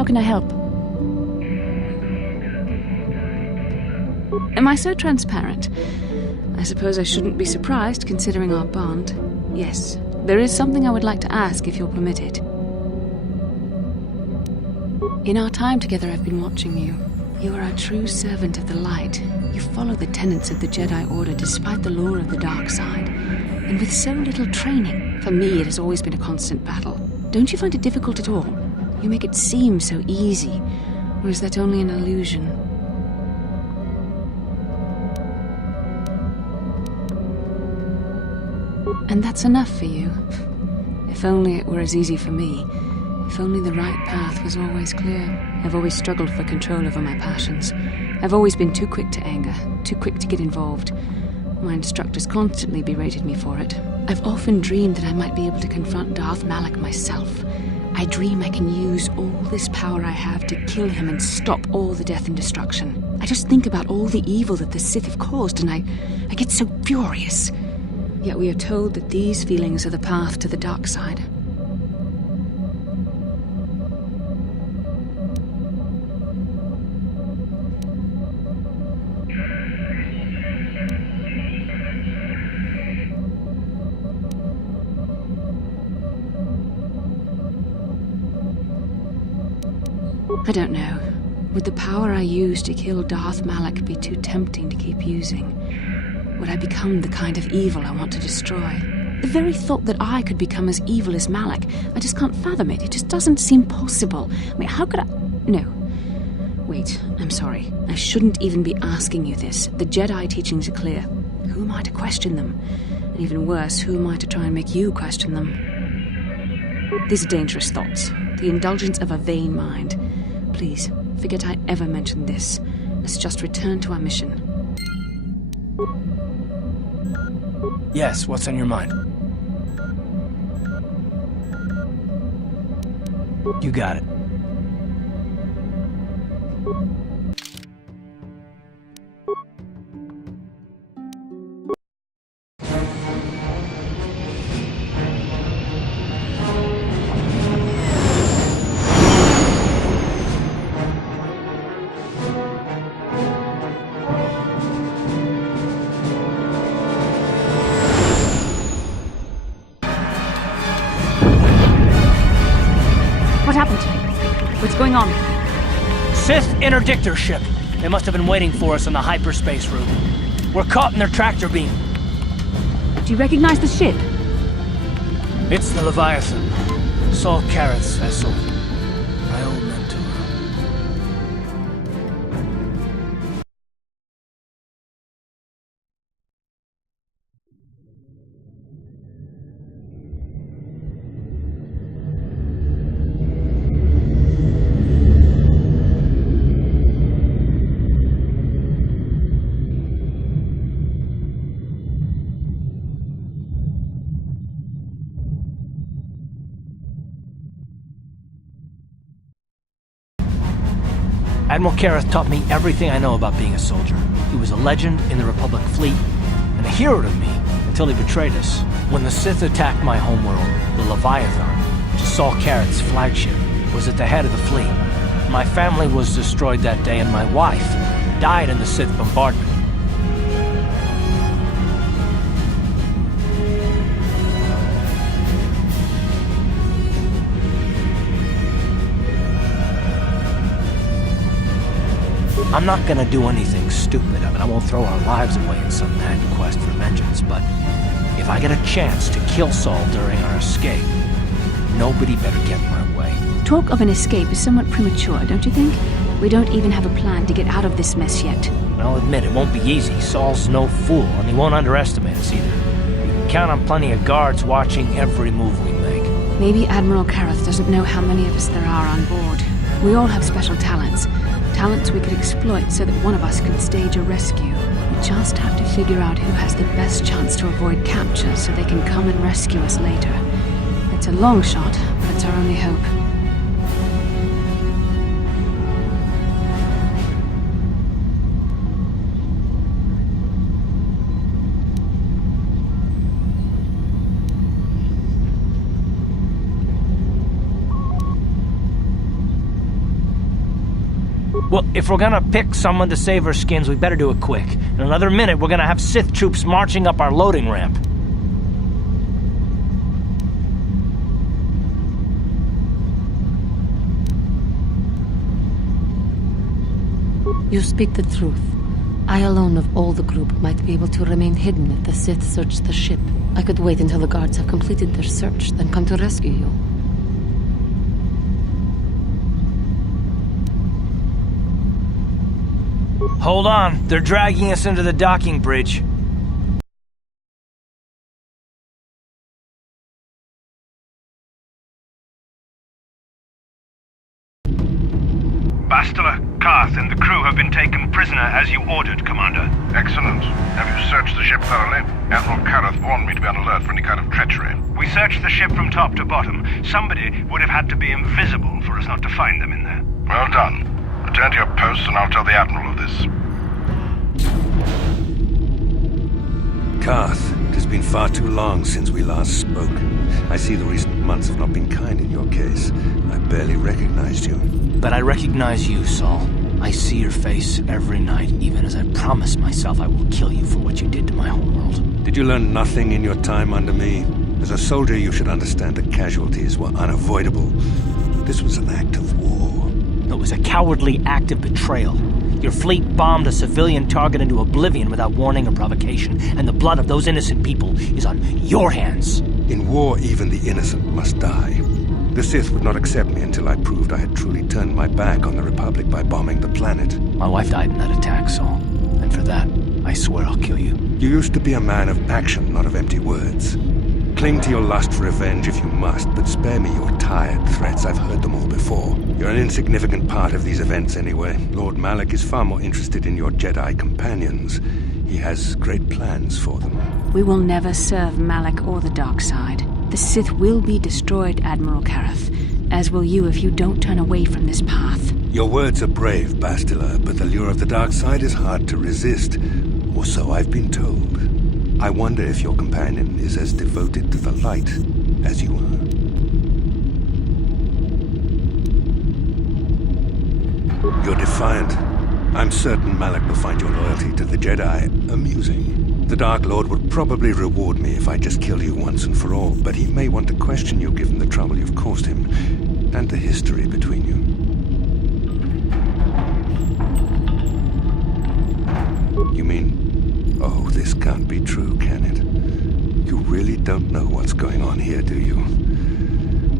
How can I help? Am I so transparent? I suppose I shouldn't be surprised, considering our bond. Yes, there is something I would like to ask, if you'll permit it. In our time together, I've been watching you. You are a true servant of the light. You follow the tenets of the Jedi Order despite the lure of the dark side. And with so little training, for me it has always been a constant battle. Don't you find it difficult at all? You make it seem so easy. Or is that only an illusion? And that's enough for you. If only it were as easy for me. If only the right path was always clear. I've always struggled for control over my passions. I've always been too quick to anger, too quick to get involved. My instructors constantly berated me for it. I've often dreamed that I might be able to confront Darth Malak myself. I dream I can use all this power I have to kill him and stop all the death and destruction. I just think about all the evil that the Sith have caused and I get so furious. Yet we are told that these feelings are the path to the dark side. I don't know. Would the power I use to kill Darth Malak be too tempting to keep using? Would I become the kind of evil I want to destroy? The very thought that I could become as evil as Malak, I just can't fathom it. It just doesn't seem possible. I mean, how could I... No. Wait, I'm sorry. I shouldn't even be asking you this. The Jedi teachings are clear. Who am I to question them? And even worse, who am I to try and make you question them? These are dangerous thoughts. The indulgence of a vain mind. Please, forget I ever mentioned this. Let's just return to our mission. Yes, what's on your mind? You got it. What happened? What's going on? Sith interdictor ship. They must have been waiting for us on the hyperspace route. We're caught in their tractor beam. Do you recognize the ship? It's the Leviathan. Saul Karath's vessel. My old mentor. Admiral Karath taught me everything I know about being a soldier. He was a legend in the Republic fleet, and a hero to me until he betrayed us. When the Sith attacked my homeworld, the Leviathan, which is Saul Karath's flagship, was at the head of the fleet. My family was destroyed that day, and my wife died in the Sith bombardment. I'm not gonna do anything stupid. I won't throw our lives away in some mad quest for vengeance, but if I get a chance to kill Saul during our escape, nobody better get in my way. Talk of an escape is somewhat premature, don't you think? We don't even have a plan to get out of this mess yet. I'll admit it won't be easy. Saul's no fool, and he won't underestimate us either. You can count on plenty of guards watching every move we make. Maybe Admiral Karath doesn't know how many of us there are on board. We all have special talents. Talents we could exploit so that one of us could stage a rescue. We just have to figure out who has the best chance to avoid capture so they can come and rescue us later. It's a long shot, but it's our only hope. Well, if we're gonna pick someone to save our skins, we better do it quick. In another minute, we're gonna have Sith troops marching up our loading ramp. You speak the truth. I alone of all the group might be able to remain hidden if the Sith search the ship. I could wait until the guards have completed their search, then come to rescue you. Hold on, they're dragging us into the docking bridge. Bastila, Karth, and the crew have been taken prisoner as you ordered, Commander. Excellent. Have you searched the ship thoroughly? Admiral Karth warned me to be on alert for any kind of treachery. We searched the ship from top to bottom. Somebody would have had to be invisible for us not to find them in there. Well done. Return to your posts and I'll tell the Admiral of this. Karth, it has been far too long since we last spoke. I see the recent months have not been kind in your case. I barely recognized you. But I recognize you, Saul. I see your face every night, even as I promised myself I will kill you for what you did to my homeworld. Did you learn nothing in your time under me? As a soldier, you should understand that casualties were unavoidable. This was an act of war. It was a cowardly act of betrayal. Your fleet bombed a civilian target into oblivion without warning or provocation, and the blood of those innocent people is on your hands. In war, even the innocent must die. The Sith would not accept me until I proved I had truly turned my back on the Republic by bombing the planet. My wife died in that attack, Saul. And for that, I swear I'll kill you. You used to be a man of action, not of empty words. Cling to your lust for revenge if you must, but spare me your tired threats. I've heard them all before. You're an insignificant part of these events anyway. Lord Malak is far more interested in your Jedi companions. He has great plans for them. We will never serve Malak or the dark side. The Sith will be destroyed, Admiral Karth, as will you if you don't turn away from this path. Your words are brave, Bastila, but the lure of the dark side is hard to resist, or so I've been told. I wonder if your companion is as devoted to the light as you are. You're defiant. I'm certain Malak will find your loyalty to the Jedi amusing. The Dark Lord would probably reward me if I just kill you once and for all, but he may want to question you given the trouble you've caused him, and the history between you. You mean... Oh, this can't be true, can it? You really don't know what's going on here, do you?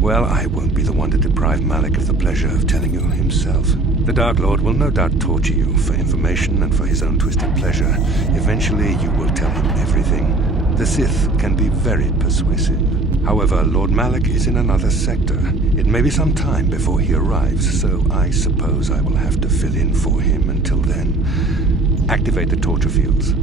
Well, I won't be the one to deprive Malak of the pleasure of telling you himself. The Dark Lord will no doubt torture you for information and for his own twisted pleasure. Eventually, you will tell him everything. The Sith can be very persuasive. However, Lord Malak is in another sector. It may be some time before he arrives, so I suppose I will have to fill in for him until then. Activate the torture fields.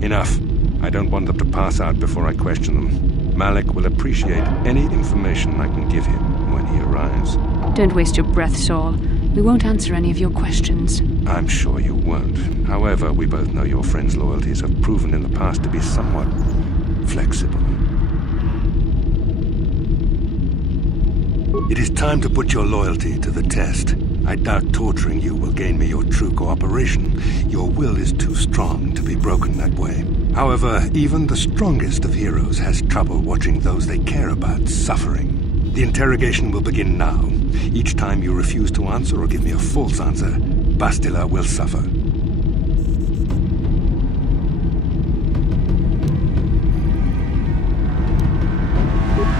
Enough. I don't want them to pass out before I question them. Malak will appreciate any information I can give him when he arrives. Don't waste your breath, Saul. We won't answer any of your questions. I'm sure you won't. However, we both know your friend's loyalties have proven in the past to be somewhat flexible. It is time to put your loyalty to the test. I doubt torturing you will gain me your true cooperation. Your will is too strong to be broken that way. However, even the strongest of heroes has trouble watching those they care about suffering. The interrogation will begin now. Each time you refuse to answer or give me a false answer, Bastila will suffer.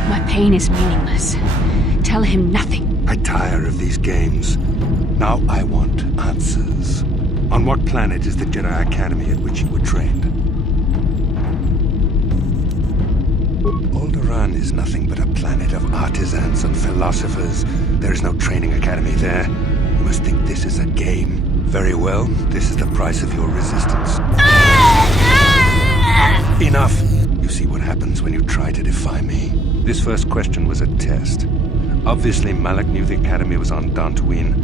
My pain is meaningless. Tell him nothing. I tire of these games. Now I want answers. On what planet is the Jedi Academy at which you were trained? Alderaan is nothing but a planet of artisans and philosophers. There is no training academy there. You must think this is a game. Very well, this is the price of your resistance. Enough! You see what happens when you try to defy me. This first question was a test. Obviously, Malak knew the Academy was on Dantooine,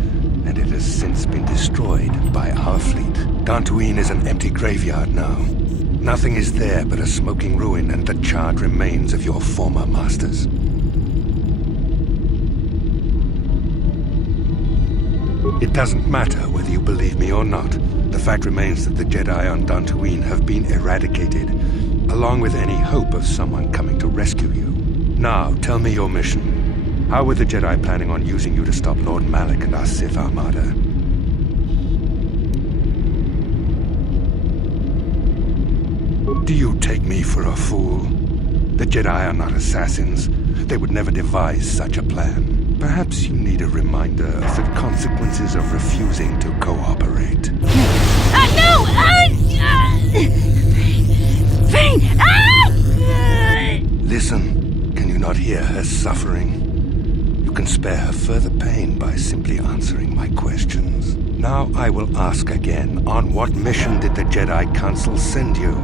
and it has since been destroyed by our fleet. Dantooine is an empty graveyard now. Nothing is there but a smoking ruin and the charred remains of your former masters. It doesn't matter whether you believe me or not. The fact remains that the Jedi on Dantooine have been eradicated, along with any hope of someone coming to rescue you. Now, tell me your mission. How were the Jedi planning on using you to stop Lord Malak and our Sith Armada? Do you take me for a fool? The Jedi are not assassins. They would never devise such a plan. Perhaps you need a reminder of the consequences of refusing to cooperate. No! Vane! Listen, can you not hear her suffering? You can spare her further pain by simply answering my questions. Now I will ask again, on what mission did the Jedi Council send you?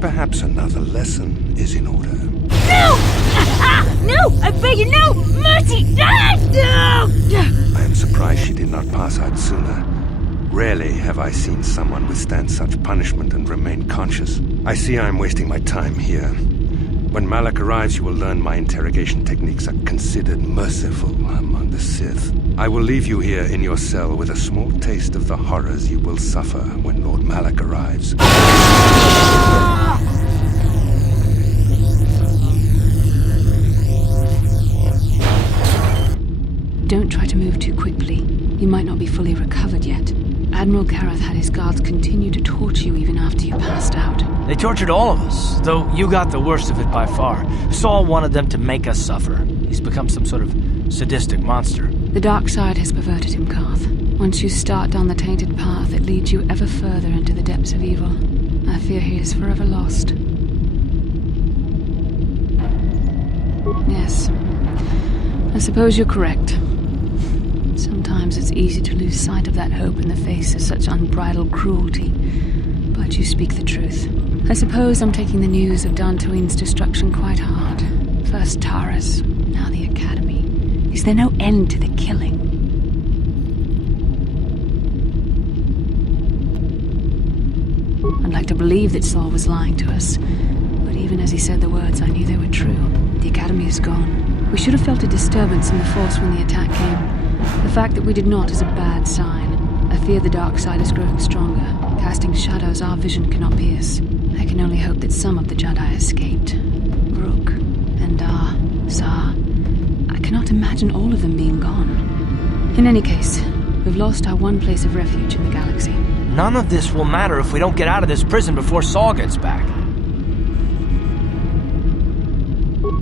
Perhaps another lesson is in order. No! No! I beg you, no! Mercy! No! I am surprised she did not pass out sooner. Rarely have I seen someone withstand such punishment and remain conscious. I see I am wasting my time here. When Malak arrives, you will learn my interrogation techniques are considered merciful among the Sith. I will leave you here in your cell with a small taste of the horrors you will suffer when Lord Malak arrives. Don't try to move too quickly. You might not be fully recovered yet. Admiral Karath had his guards continue to torture you even after you passed out. They tortured all of us, though you got the worst of it by far. Saul wanted them to make us suffer. He's become some sort of sadistic monster. The dark side has perverted him, Karth. Once you start down the tainted path, it leads you ever further into the depths of evil. I fear he is forever lost. Yes. I suppose you're correct. Sometimes it's easy to lose sight of that hope in the face of such unbridled cruelty. But you speak the truth. I suppose I'm taking the news of Dantooine's destruction quite hard. First Taris, now the Academy. Is there no end to the killing? I'd like to believe that Saul was lying to us. But even as he said the words, I knew they were true. The Academy is gone. We should have felt a disturbance in the Force when the attack came. The fact that we did not is a bad sign. I fear the dark side is growing stronger, casting shadows our vision cannot pierce. I can only hope that some of the Jedi escaped. Rook, Endar, Zar. I cannot imagine all of them being gone. In any case, we've lost our one place of refuge in the galaxy. None of this will matter if we don't get out of this prison before Saul gets back.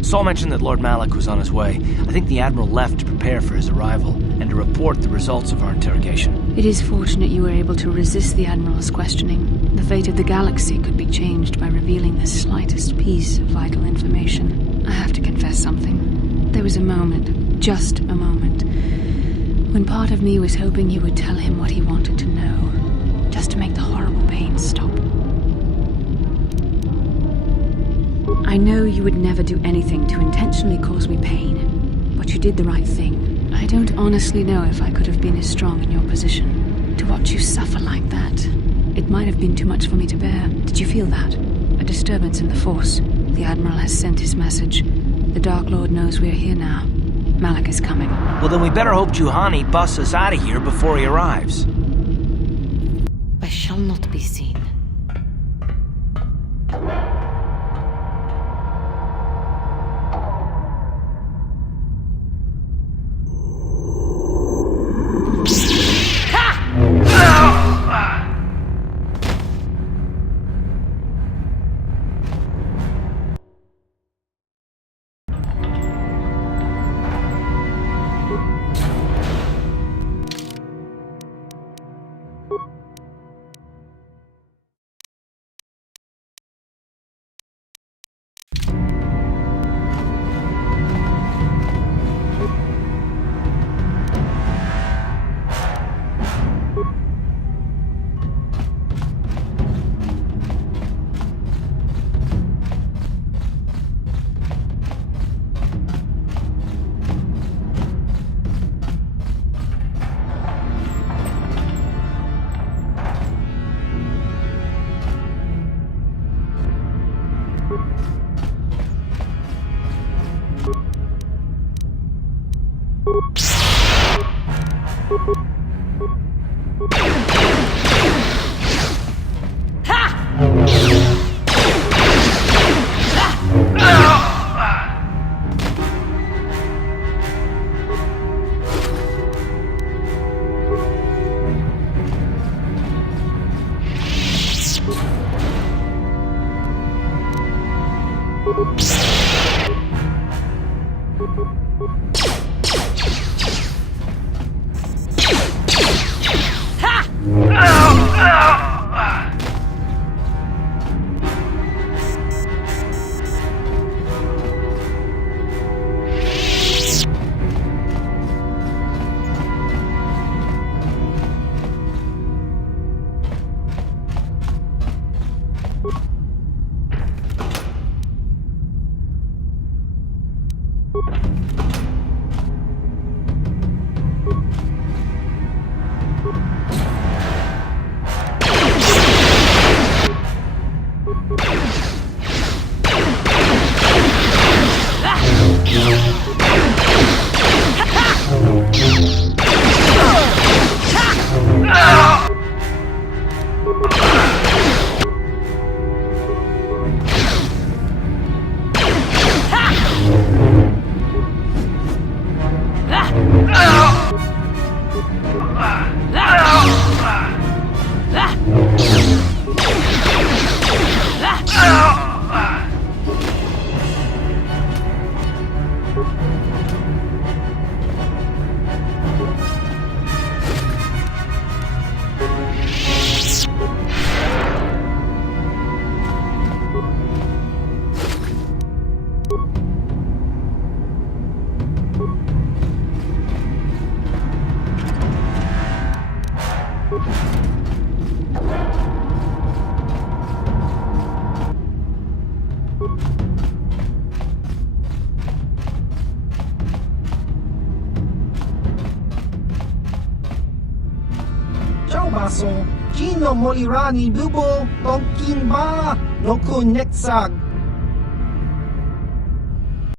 Saul mentioned that Lord Malak was on his way. I think the Admiral left to prepare for his arrival and to report the results of our interrogation. It is fortunate you were able to resist the Admiral's questioning. The fate of the galaxy could be changed by revealing the slightest piece of vital information. I have to confess something. There was a moment, just a moment, when part of me was hoping you would tell him what he wanted to know, just to make the horrible pain stop. I know you would never do anything to intentionally cause me pain, but you did the right thing. I don't honestly know if I could have been as strong in your position. To watch you suffer like that, it might have been too much for me to bear. Did you feel that? A disturbance in the Force. The Admiral has sent his message. The Dark Lord knows we're here now. Malak is coming. Well, then we better hope Juhani busts us out of here before he arrives. I shall not be seen. Ciao baso, Kino Molirani Bubo, Tonkin Ba, Noku Netsag.